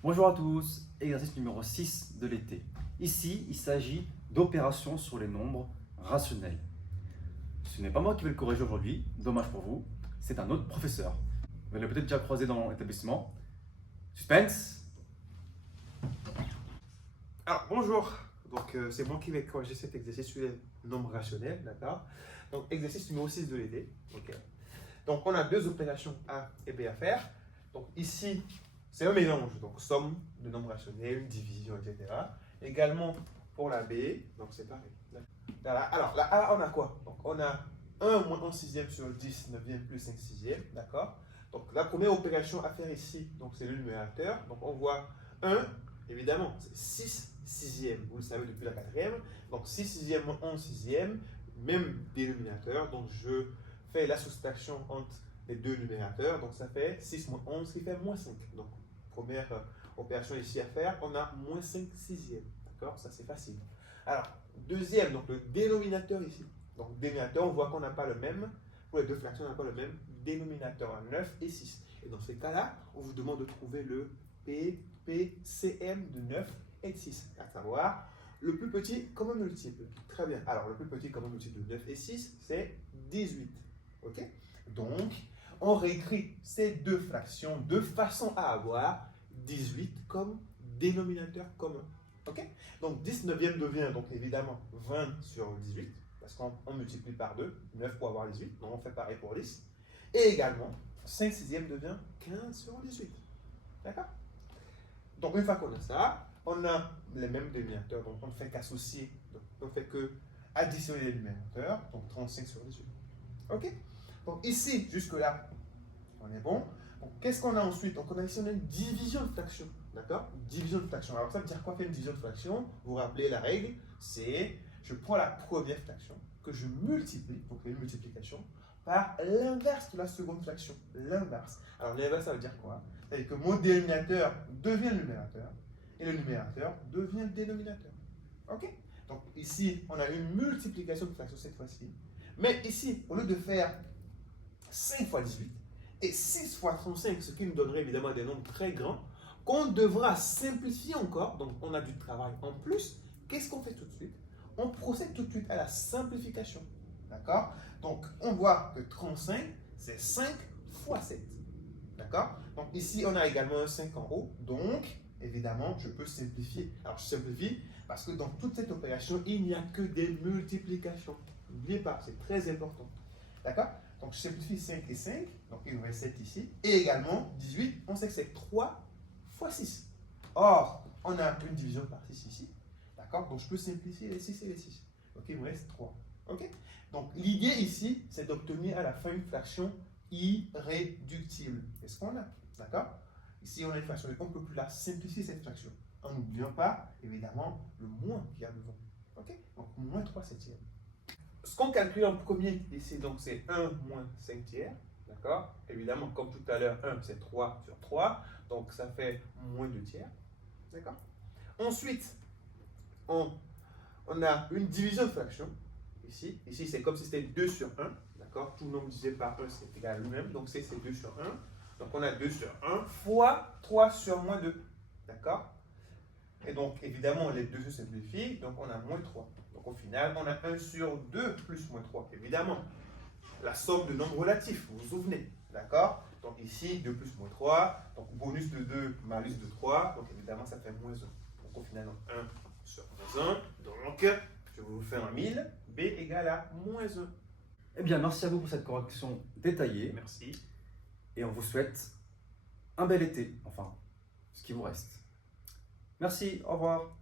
Bonjour à tous, exercice numéro 6 de l'été. Ici, il s'agit d'opérations sur les nombres rationnels. Ce n'est pas moi qui vais le corriger aujourd'hui, dommage pour vous, c'est un autre professeur. Vous l'avez peut-être déjà croisé dans l'établissement. Suspense. Alors, bonjour. Donc, c'est moi qui vais corriger cet exercice sur les nombres rationnels, d'accord? Donc, exercice numéro 6 de l'été. Ok. Donc, on a deux opérations A et B à faire. Donc, ici, c'est un mélange. Donc, somme de nombres rationnels, division, etc. Également pour la B, donc c'est pareil. Alors, la A, on a quoi? Donc, on a 1 moins 1 sixième sur 10 neuvième plus 5 sixième, d'accord? Donc, la première opération à faire ici, donc c'est le numérateur. Donc, on voit 1, évidemment, c'est 6 sixième, vous le savez depuis la quatrième. Donc 6 sixième moins 11 sixième, même dénominateur. Donc je fais la soustraction entre les deux numérateurs. Donc ça fait 6 moins 11 qui fait moins 5. Donc première opération ici à faire, on a moins 5 sixième. D'accord? Ça c'est facile. Alors deuxième, donc le dénominateur ici. Donc dénominateur, on voit qu'on n'a pas le même. Pour les deux fractions, on n'a pas le même dénominateur à 9 et 6. Et dans ces cas-là, on vous demande de trouver le PCM de 9 et de 6, à savoir le plus petit commun multiple. Très bien. Alors, le plus petit commun multiple de 9 et 6, c'est 18. OK? Donc, on réécrit ces deux fractions de façon à avoir 18 comme dénominateur commun. OK? Donc, 19e devient donc évidemment 20 sur 18, parce qu'on multiplie par 2, 9 pour avoir 18, donc on fait pareil pour 10. Et également, 5 sixième devient 15 sur 18. D'accord? Donc, une fois qu'on a ça, on a les mêmes dénominateurs, donc on ne fait qu'associer, on ne fait que additionner les numérateurs, donc 35 sur 18. OK? Donc ici, jusque-là, on est bon. Donc qu'est-ce qu'on a ensuite? Donc on a ici une division de fraction, d'accord? Division de fraction. Alors ça veut dire quoi faire une division de fraction? Vous vous rappelez la règle, c'est je prends la première fraction que je multiplie, donc une multiplication, par l'inverse de la seconde fraction. L'inverse. Alors l'inverse, ça veut dire quoi? C'est-à-dire que mon dénominateur devient le numérateur et le numérateur devient le dénominateur. OK? Donc ici, on a une multiplication de fraction cette fois-ci. Mais ici, au lieu de faire 5 fois 18 et 6 fois 35, ce qui nous donnerait évidemment des nombres très grands, qu'on devra simplifier encore, donc on a du travail en plus, qu'est-ce qu'on fait tout de suite? On procède tout de suite à la simplification. D'accord? Donc on voit que 35, c'est 5 fois 7. D'accord? Donc ici, on a également un 5 en haut, donc évidemment, je peux simplifier. Alors je simplifie parce que dans toute cette opération, il n'y a que des multiplications. N'oubliez pas, c'est très important. D'accord? Donc je simplifie 5 et 5, donc il nous reste 7 ici. Et également, 18, on sait que c'est 3 fois 6. Or, on a une division par 6 ici. D'accord? Donc je peux simplifier les 6 et les 6. Donc il me reste 3. OK? Donc l'idée ici, c'est d'obtenir à la fin une fraction irréductible. C'est ce qu'on a. D'accord? Ici, on a une fraction. On ne peut plus la simplifier cette fraction. En n'oubliant pas, évidemment, le moins qu'il y a devant. OK? Donc moins 3 septièmes. Ce qu'on calcule en premier ici, donc c'est 1 moins 5 tiers. D'accord? Évidemment, comme tout à l'heure, 1 c'est 3 sur 3. Donc ça fait moins 2 tiers. D'accord? Ensuite, on a une division de fraction. Ici, c'est comme si c'était 2 sur 1. D'accord? Tout nombre divisé par 1, c'est égal à lui-même. Donc c'est 2 sur 1. Donc on a 2 sur 1 fois 3 sur moins 2. D'accord? Et donc évidemment, les deux se simplifient. Donc on a moins 3. Donc au final, on a 1 sur 2 plus moins 3. Évidemment, la somme de nombres relatifs, vous vous souvenez. D'accord? Donc ici, 2 plus moins 3. Donc bonus de 2, malus de 3. Donc évidemment, ça fait moins 1. Donc au final, 1 sur moins 1. Donc je vais vous faire un 1000. B égale à moins 1. Eh bien, merci à vous pour cette correction détaillée. Merci. Et on vous souhaite un bel été, enfin, ce qui vous reste. Merci, au revoir.